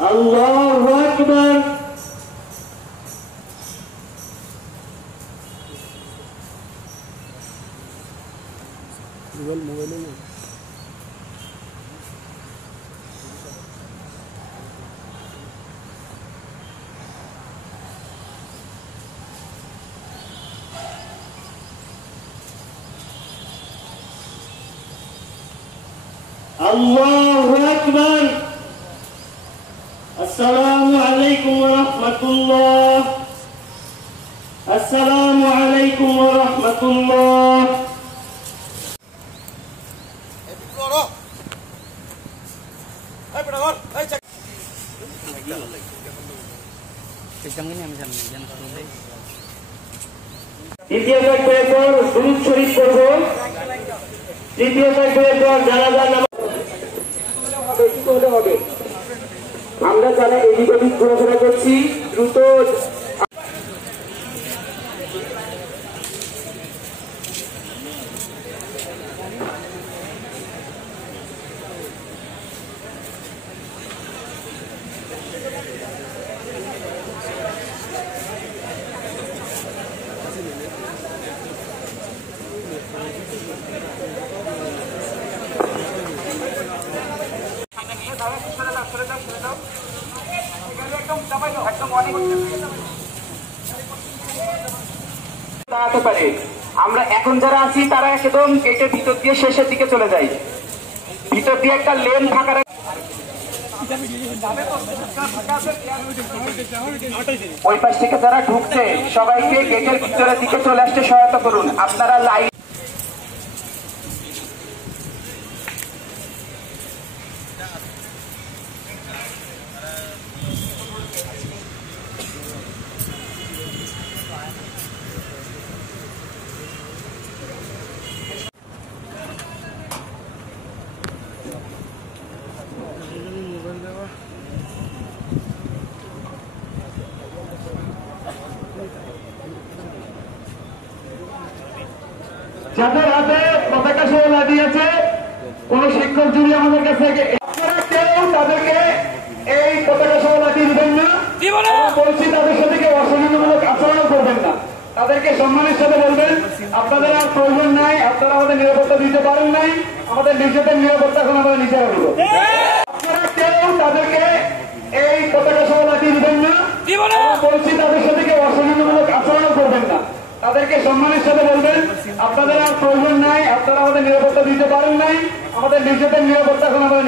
আল্লাহু আকবার। মোবাইলে না আল্লাহু আকবার। আসসালামু আলাইকুম ওয়া রাহমাতুল্লাহ। আসসালামু আলাইকুম ওয়া রাহমাতুল্লাহ। দ্বিতীয় তাকবীরের পর দুরূদ শরীফ পড়ব। তৃতীয় তাকবীরের পর জানাজা নামাজ হবে। আমরা যারা এদিক ওদিক ঘোরাফেরা করছি দ্রুত দাঁড়াতে পারে। আমরা এখন যারা আছি তারা একদম গেটের ভিতর দিয়ে শেষের দিকে চলে যাই। ভিতর দিয়ে একটা লেন ফাঁকা ওই পাশ থেকে যারা ঢুকছে সবাইকে গেটের ভিতরের দিকে চলে আসতে সহায়তা করুন। আপনারা লাইন যাদের হাতে পতাকা সহ লাঠি আছে, কোন শিক্ষক যদি আমাদের কাছে আপনারা কেউ তাদেরকে এই পতাকা সহ লাঠি দিবেন না। বলছি তাদের সাথে কেউ অসম্মানমূলক আচরণ করবেন না। তাদেরকে সম্মানের সাথে বলবেন আপনাদের আর প্রয়োজন নাই, আপনারা আমাদের নিরাপত্তা দিতে পারেন নাই, আমাদের নিজেদের নিরাপত্তা এখন আমরা নিজেরা দেবো। আপনারা কেউ তাদেরকে এই পতাকা সহ লাঠি দিবেন না। বলছি তাদের সাথে কেউ অসম্মানমূলক আচরণ করবেন না। তাদেরকে সম্মানের সাথে বলবেন আপনাদের আর প্রয়োজন নাই, আপনারা আমাদের নিরাপত্তা দিতে পারেন নাই, আমাদের নিজেদের নিরাপত্তা এখন আমরা